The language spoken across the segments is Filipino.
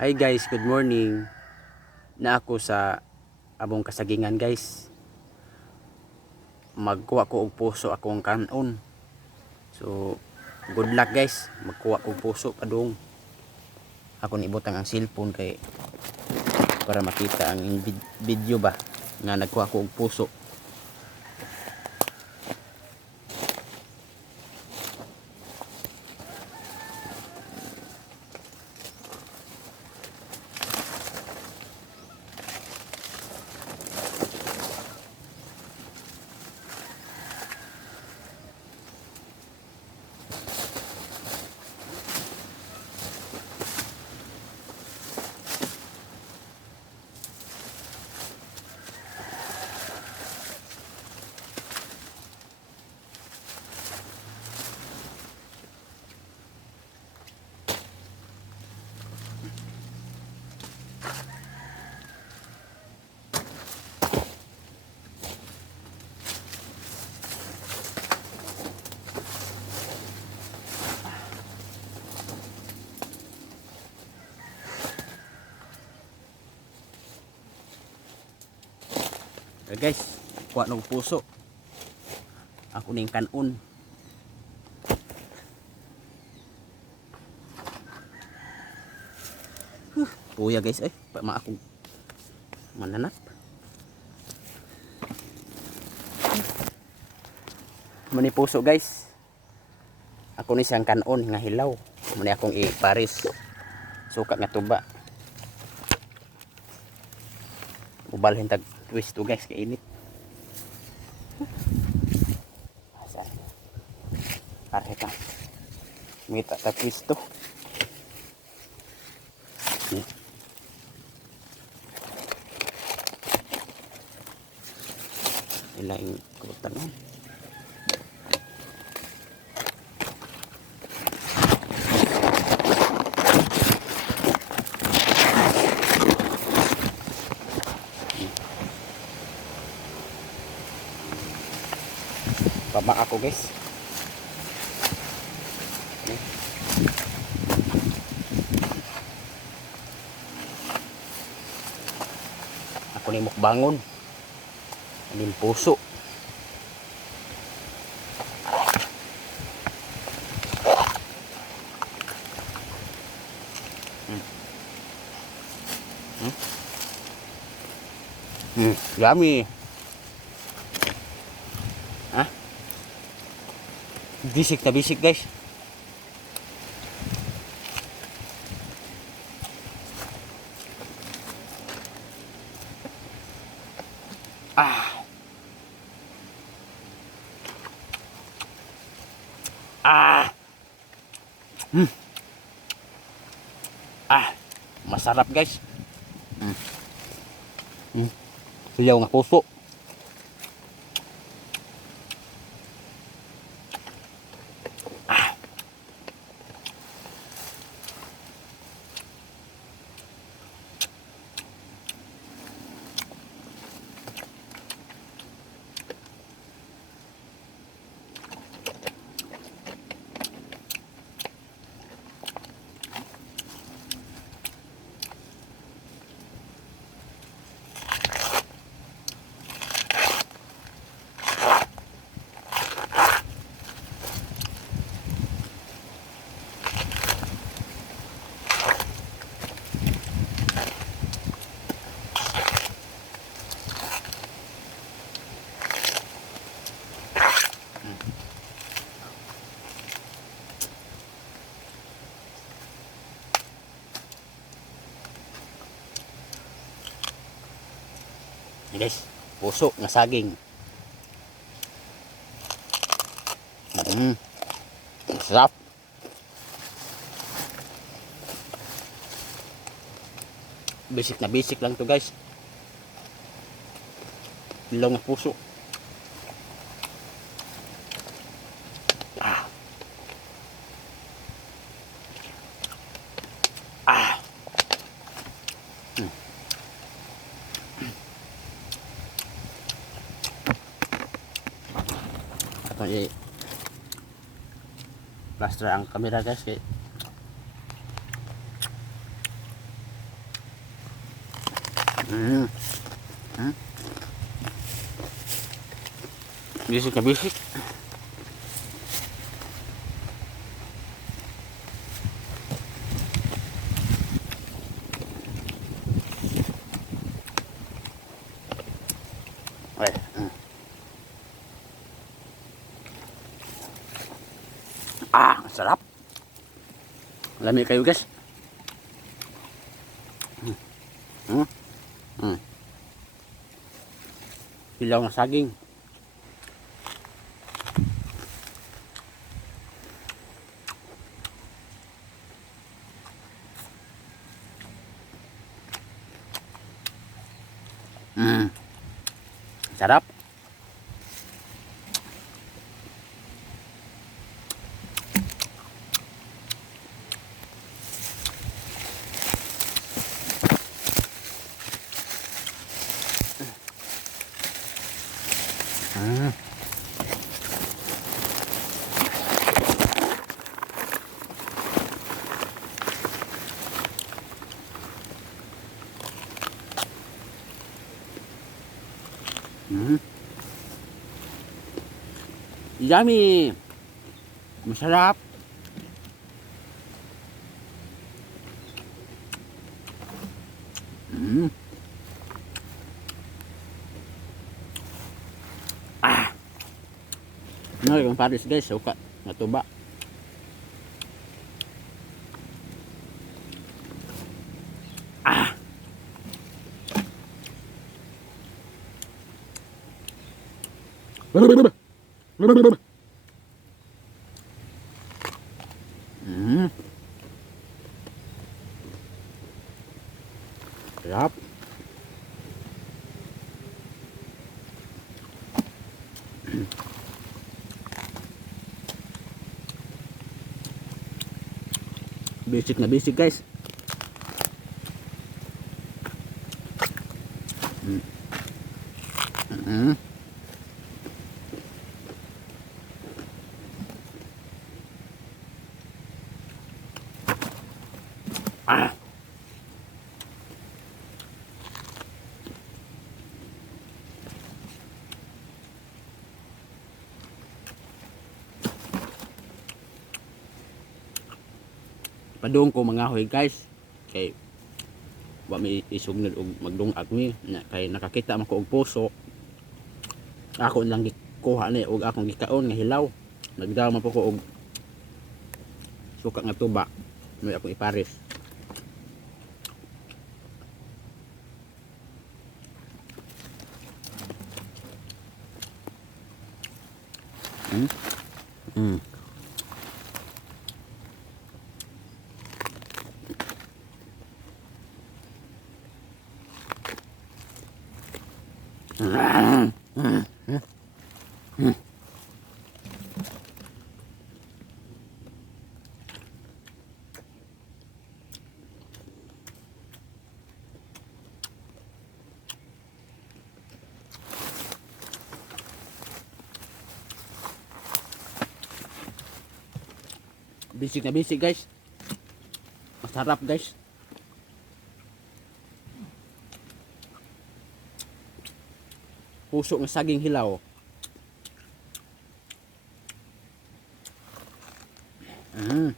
Hi guys, good morning. Na ako sa abong kasagingan guys. Magkuha ko og puso akong kanon. So, good luck guys. Magkuha ko og puso kadung. Ako nibutang ang cellphone kay para makita ang video ba nga nagkuha ko og puso. Guys, kuha ng puso. Ako ning kanon. Tuya guys, ay pa ako mananap. Mani puso guys. Ako ni siyang kanon nga hilaw. Mani akong iparis. Suka nga tuba. Ubalhin tag twist to guys, kay init. Asa. Are ka. Mita ta twist to. Ilaing kutan on. Pama ako guys. Ako ni mukbangon. Anin puso. Yummy. Ha? Bisik na bisik guys. Ah. Ah. Ah. Masarap guys. Sayaw nga puso. Guys, puso nga saging. Sarap. Basic na basic lang to guys. Ilong nga puso. Ah. Ah. Ako plaster ang kamera guys kay Mm. Hmm? Bisik na bisik. Ay, ang sarap. Lami kayo guys. Hmm. Hmm. Hilaw na saging. Sarap. Mm. Mm. Yummy. Masarap. Mm. Ano yung paris guys, suka natuba. Mm. Sarap. Basic na basic guys. Mm. Mm. Ah. Padung ko mga hoy guys. Kay wa may isugnod og magdungag mi na kay nakakita man ko og puso. Ako lang gikuha ni og akong gikaon nga hilaw. Nagdama po ko og suka nga tuba. May akong ipares. Mm. Mm. Bisik na bisik guys. Masarap guys. Puso ng saging hilaw. Mm.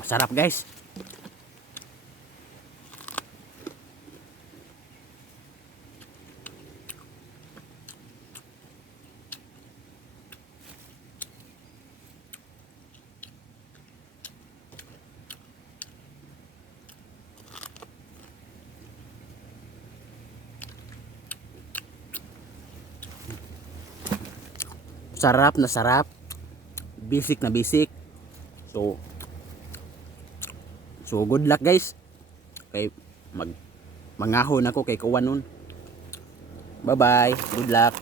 Masarap guys. Sarap na sarap. Basic na basic. So good luck guys. Kay mangahon ako kay kuwan nun. Bye bye. Good luck.